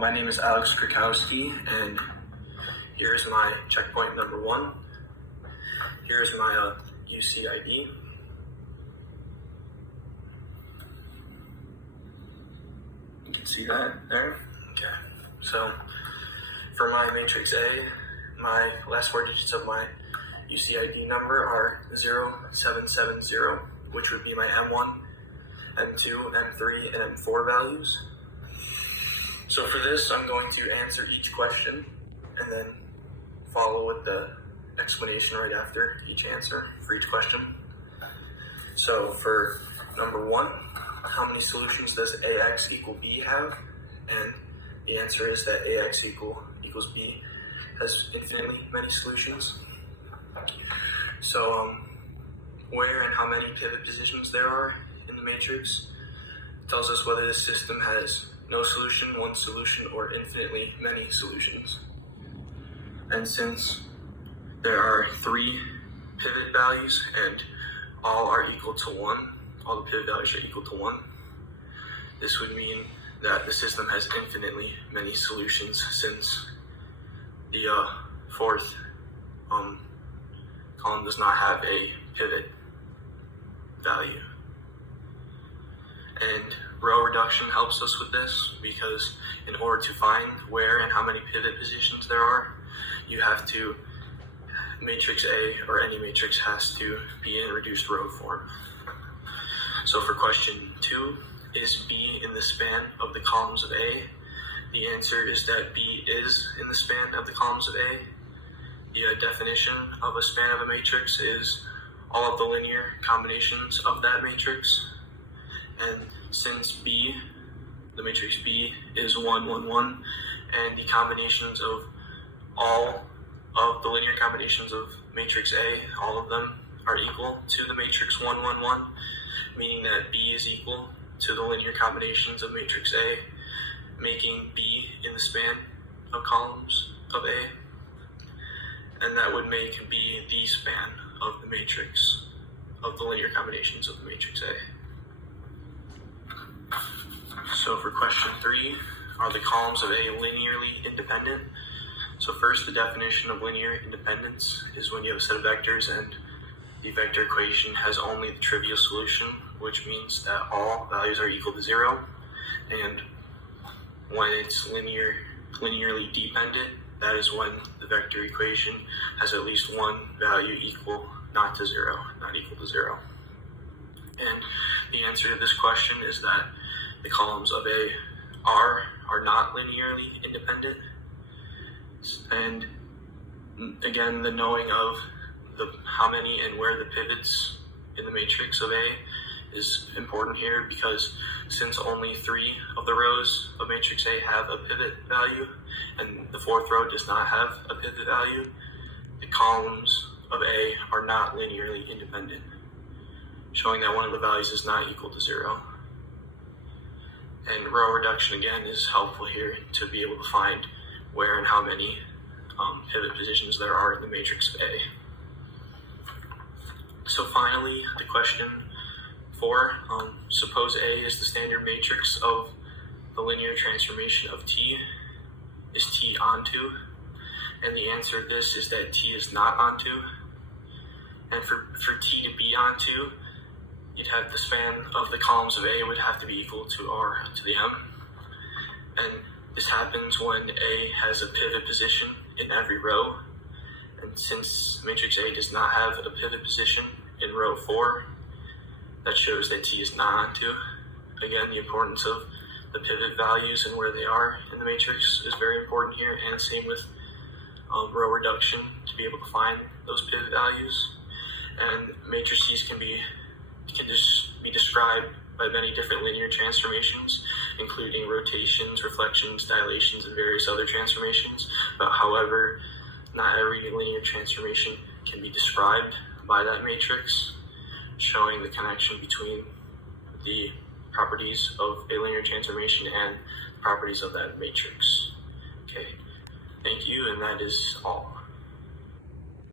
My name is Alex Krakowski, and here's my checkpoint number 1. Here's my UC ID. You can see that there. Okay, so for my matrix A, my last 4 digits of my UC ID number are 0770, which would be my M1, M2, M3, and M4 values. So for this, I'm going to answer each question and then follow with the explanation right after each answer for each question. So for number 1, how many solutions does AX equal B have? And the answer is that AX equals B has infinitely many solutions. So where and how many pivot positions there are in the matrix tells us whether the system has no solution, 1 solution, or infinitely many solutions. And since there are 3 pivot values and all are equal to 1, all the pivot values are equal to 1, this would mean that the system has infinitely many solutions, since the 4th column does not have a pivot value. And row reduction helps us with this, because in order to find where and how many pivot positions there are, you have to, matrix A or any matrix has to be in reduced row form. So for question 2, is B in the span of the columns of A? The answer is that B is in the span of the columns of A. The definition of a span of a matrix is all of the linear combinations of that matrix. And since B, the matrix B, is 1, 1, 1, and the combinations of all of the linear combinations of matrix A, all of them are equal to the matrix 1, 1, 1, meaning that B is equal to the linear combinations of matrix A, making B in the span of columns of A, and that would make B the span of the matrix of the linear combinations of the matrix A. So for question 3, are the columns of A linearly independent? So first, the definition of linear independence is when you have a set of vectors and the vector equation has only the trivial solution, which means that all values are equal to 0. And when it's linearly dependent, that is when the vector equation has at least 1 value equal not to 0, not equal to 0. And the answer to this question is that the columns of A are not linearly independent. And again, the knowing of how many and where the pivots in the matrix of A is important here, because since only 3 of the rows of matrix A have a pivot value and the 4th row does not have a pivot value, the columns of A are not linearly independent, showing that one of the values is not equal to 0. And row reduction again is helpful here to be able to find where and how many pivot positions there are in the matrix of A. So finally, the question 4, suppose A is the standard matrix of the linear transformation of T. Is T onto? And the answer to this is that T is not onto. And for T to be onto, you'd have the span of the columns of A would have to be equal to R to the M. And this happens when A has a pivot position in every row. And since matrix A does not have a pivot position in row 4, that shows that T is not onto. Again, the importance of the pivot values and where they are in the matrix is very important here, and same with row reduction to be able to find those pivot values. And matrices can just be described by many different linear transformations, including rotations, reflections, dilations, and various other transformations. But however, not every linear transformation can be described by that matrix, showing the connection between the properties of a linear transformation and properties of that matrix. Okay, thank you, and that is all.